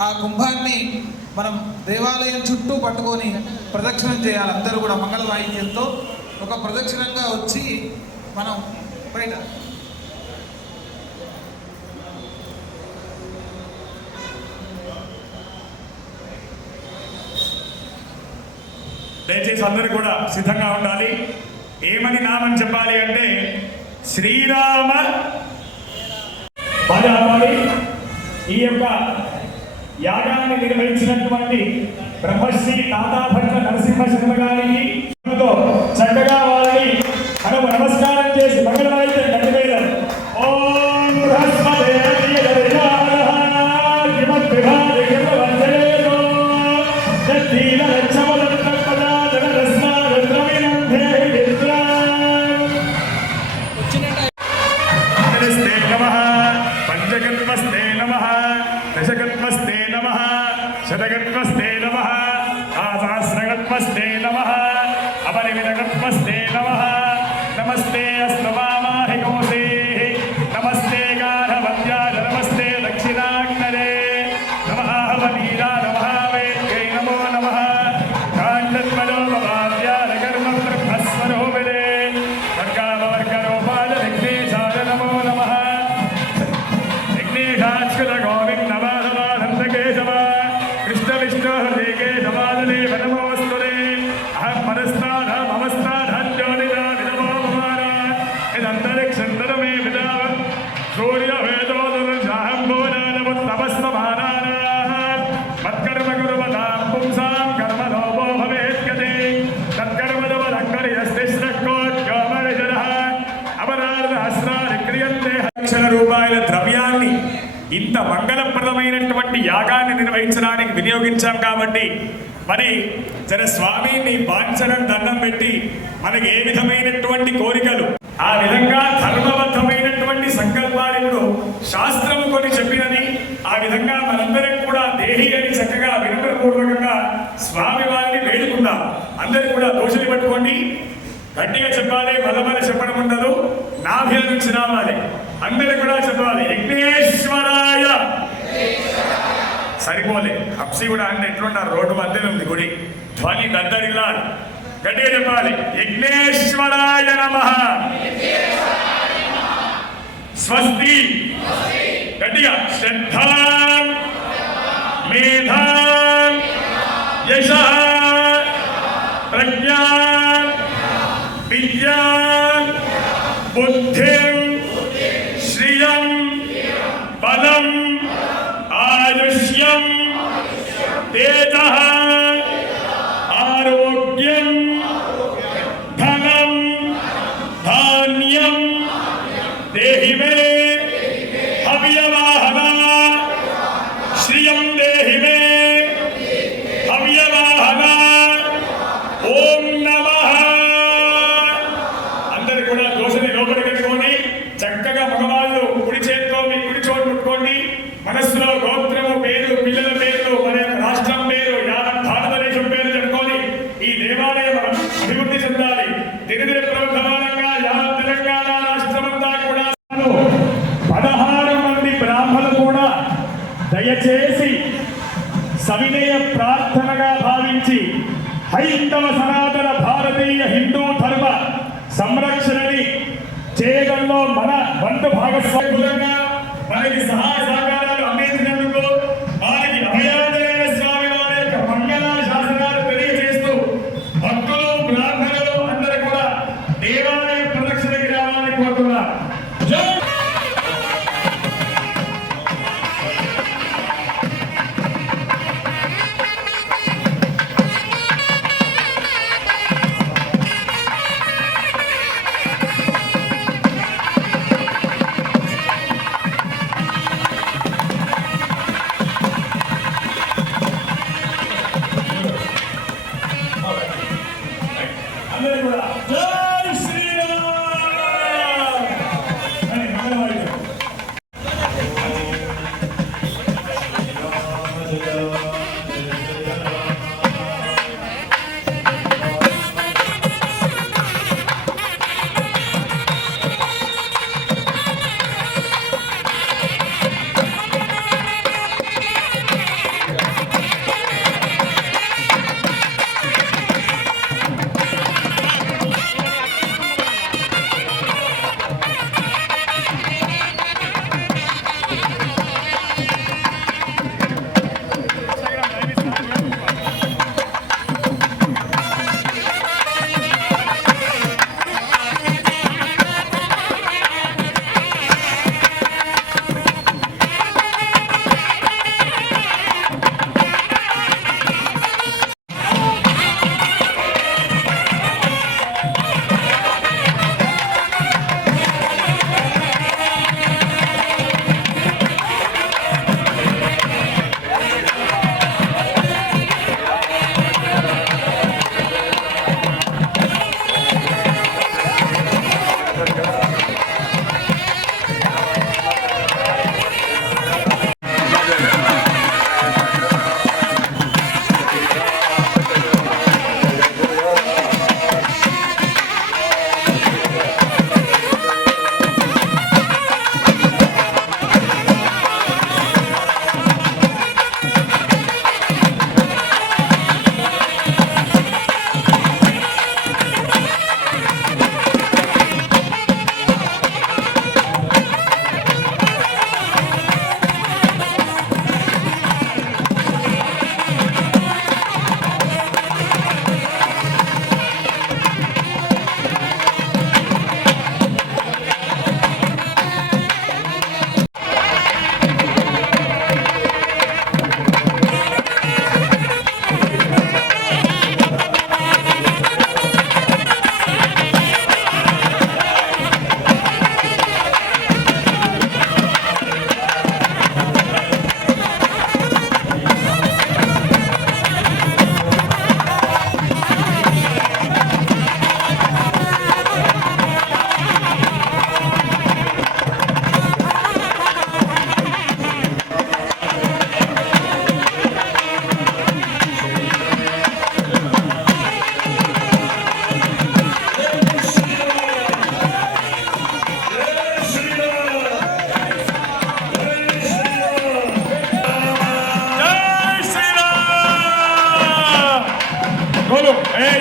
ఆ కుంభాన్ని మనం దేవాలయం చుట్టూ పట్టుకొని ప్రదక్షిణం చేయాలి. అందరూ కూడా మంగళ వాయిద్యంతో ఒక ప్రదక్షిణంగా వచ్చి మనం బయట. దయచేసి అందరూ కూడా సిద్ధంగా ఉండాలి. ఏమని నామం చెప్పాలి అంటే శ్రీరామ పదాలి ఈ యొక్క యాగాన్ని నిర్వహించినటువంటి బ్రహ్మశ్రీ తాతాభట్ల నరసింహ శర్మ గారికి చక్కగా వారిని మనం నమస్కారం చేసి మంగళవాయితే గడిపేదాం ఓం బృహస్పతి అధియదరియానః యాగాన్ని నిర్వహించడానికి వినియోగించాం కాబట్టి మరి జర స్వామిని బాంఛనం దండం పెట్టి మనకి ఏ విధమైనటువంటి కోరికలు ఆ విధంగా ధర్మబద్ధమైనటువంటి సంకల్పాలు ఇప్పుడు శాస్త్రము కొని చెప్పినని ఆ విధంగా మనందరం కూడా దేహి అని చక్కగా వినపూర్వకంగా స్వామి వారిని వేడుకుందాం. అందరూ కూడా దోషులు పట్టుకోండి. గట్టిగా చెప్పాలి బలమని చెప్పడం ఉండదు. నాభ్య నుంచి రావాలి అందరూ కూడా చెప్పాలి యజ్ఞేశ్వరాయ సరిపోలే. హప్సి కూడా అంటే ఎట్లున్నారు రోడ్డు మధ్యలో ఉంది గుడి. ధ్వని దద్దరిలా గట్టిగా చెప్పాలి. యజ్ఞేశ్వరాయ నమ. స్వస్తి. గట్టిగా. శ్రద్ధ. మేధా. యశ. Beta ha ప్రార్థనగా భావించి హైందవ సనాతన భారతీయ హిందూ ధర్మ సంరక్షణని చేయడంలో మన వంట భాగస్వామ్యంగా మనకి సహాయ సహకారాలు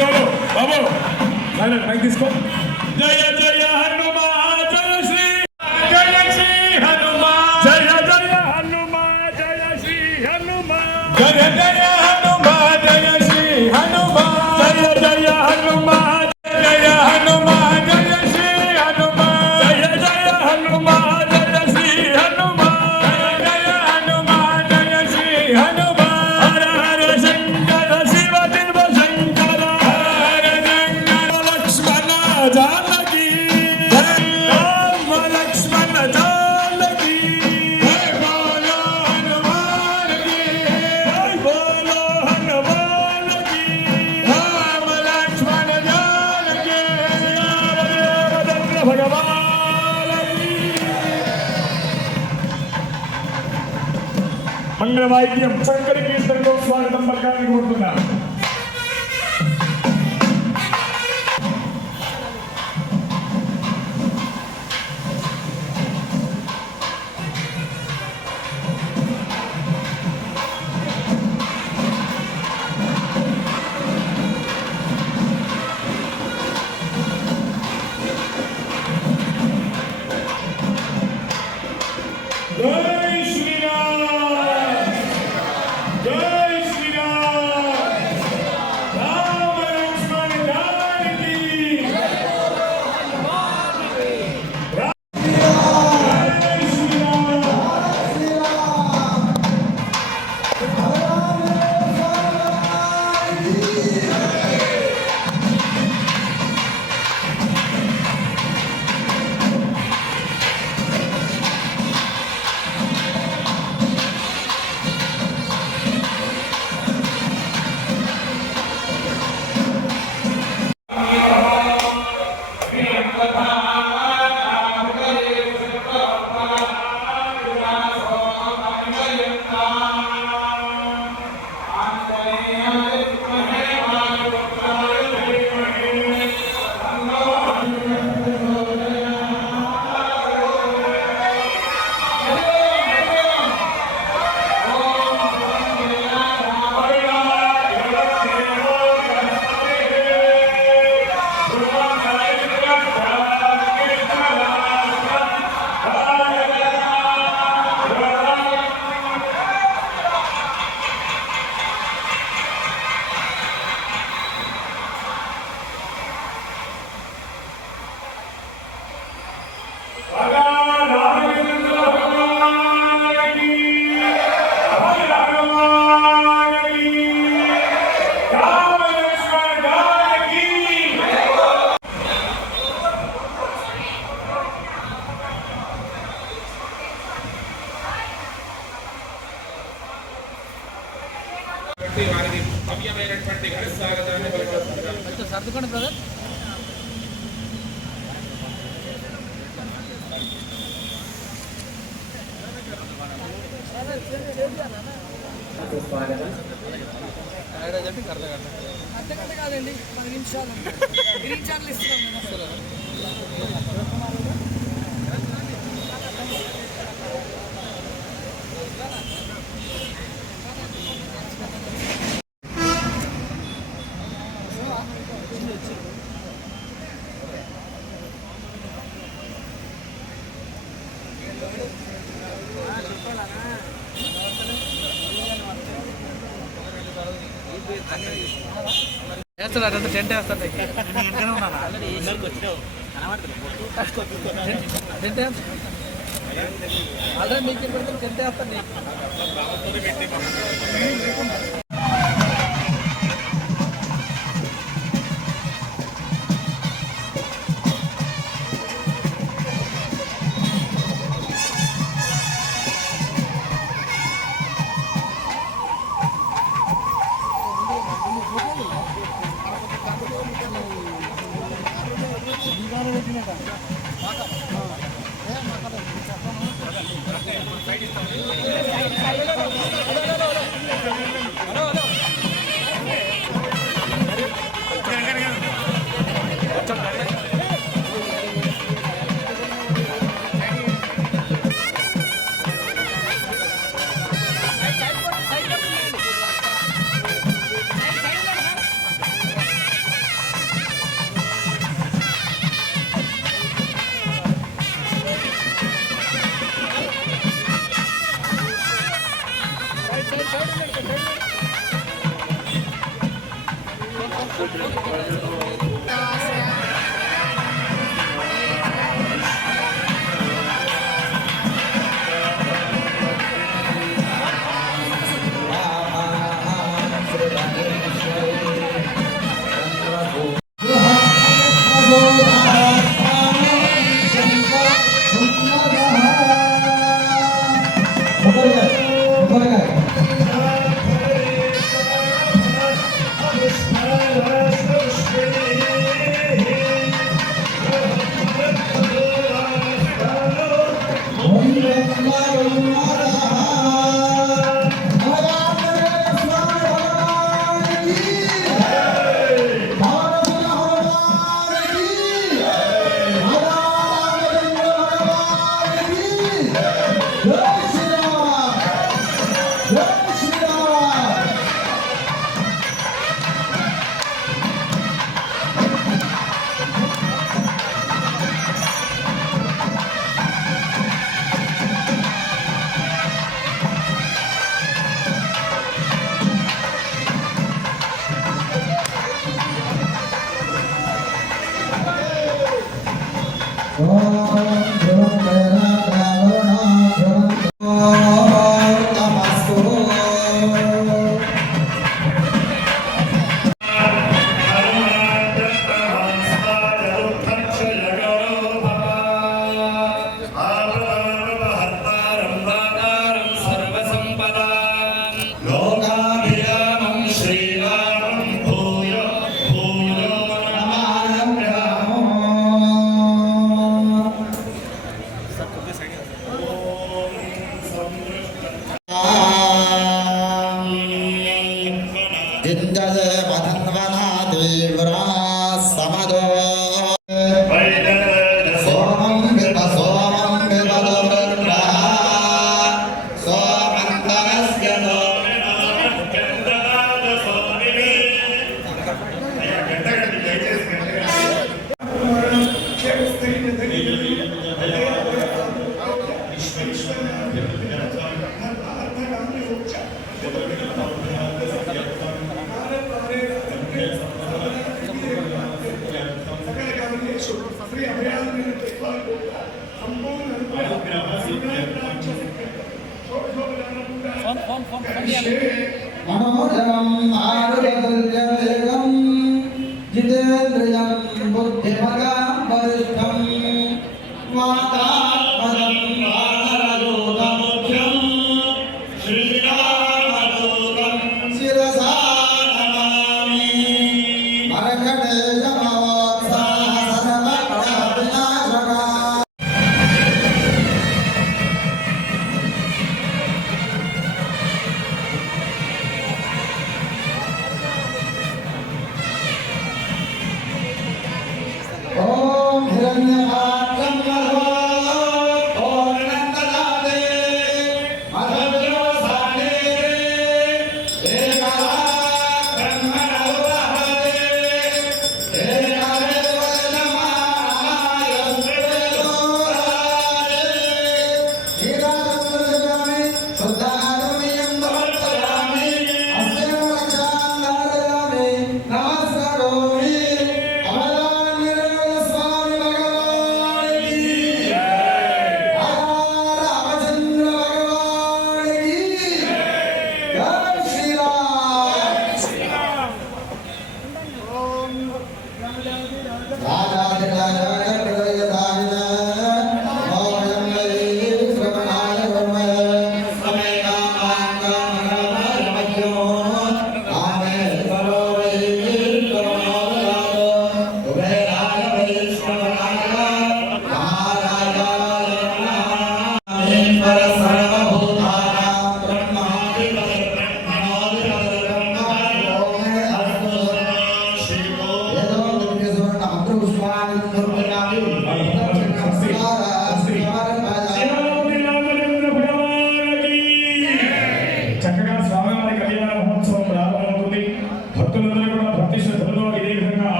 డోలు బాబు పైకి తీసుకో. జయ జయ హనుమ జయ శ్రీ జయ శ్రీ హనుమ. జయ జయ హనుమ జయ శ్రీ హనుమ. జయ జయ మంగళ వాయిద్యం చక్కని కీర్తనలో స్వాగతం పక్కన కోరుతున్నాను వస్తున్నాడు అంటే టెంట్ వేస్తాను వెనకనే ఉన్నాను? టెంట్ ఆల్రెడీ మీకు టెంట్ వేస్తాను పెట్టినట్టు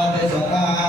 啊 seorang.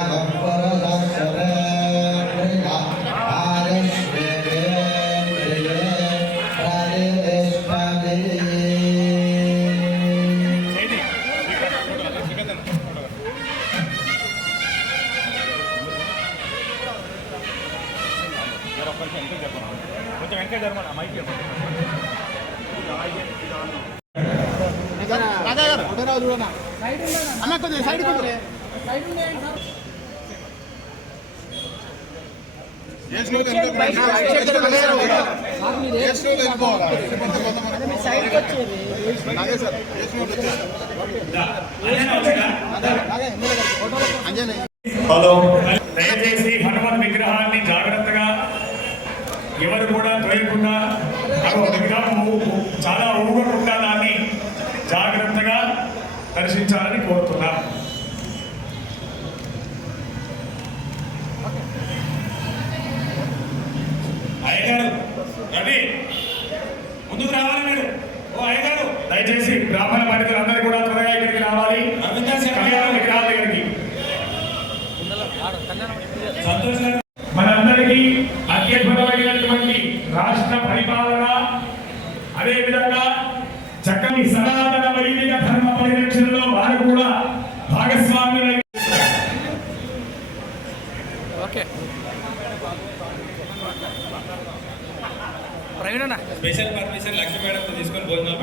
హలో దయచేసి హనుమాన్ విగ్రహాన్ని జాగ్రత్తగా ఎవరు కూడా తోయకుండా అదో విగ్రహం చాలా ఊగకుండా దాన్ని జాగ్రత్తగా దర్శించాలని కోరుతున్నాం. అయ్యగారు రవి ముందుకు రావాలి మీరు. ఓ అయ్యగారు దయచేసి బ్రాహ్మణ పండితులందరూ కూడా త్వరగా ఇక్కడికి రావాలి. కళ్యాణ మనందరికీ అత్యద్భుతమైనటువంటి రాష్ట్ర పరిపాలన అదేవిధంగా చక్కని సనాతన వైదిక ధర్మ పరిరక్షణలో వారు కూడా భాగస్వాములై ఓకే. ప్రవీణ్ అన్న స్పెషల్ పర్మిషన్ లక్ష్మీ మేడం తీసుకొని భోజనం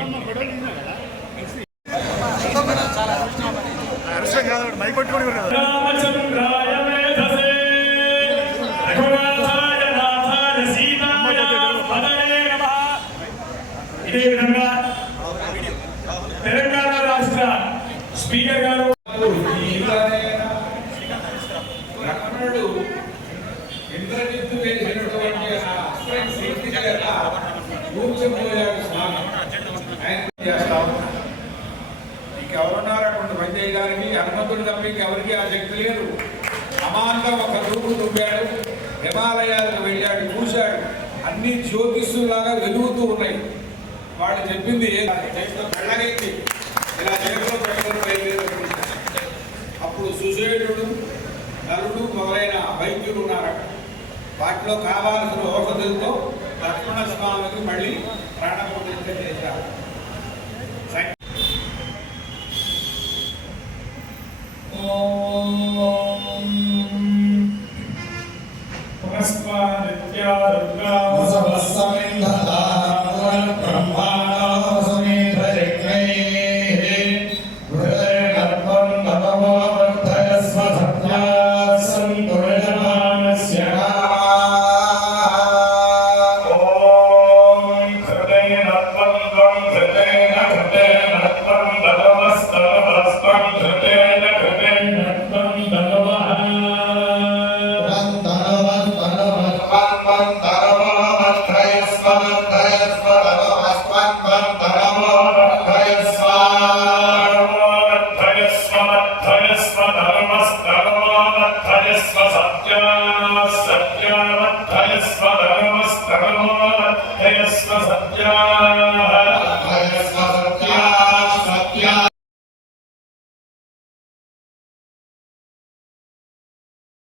హిమాలయాలకు వెళ్ళాడు చూశాడు. అన్ని జ్యోతిష్లాగా వెలుగుతూ ఉన్నాయి. వాడు చెప్పింది చేతిలో కళ్ళగైంది ఇలా చేతిలో పెట్టడం అప్పుడు సుజేయుడు నలుడు మొదలైన వైద్యులు ఉన్నారట. వాటిలో కావాల్సిన ఔషధులతో లక్ష్మణ స్వామికి మళ్ళీ ప్రాణప్రతిష్ఠ చేశారు.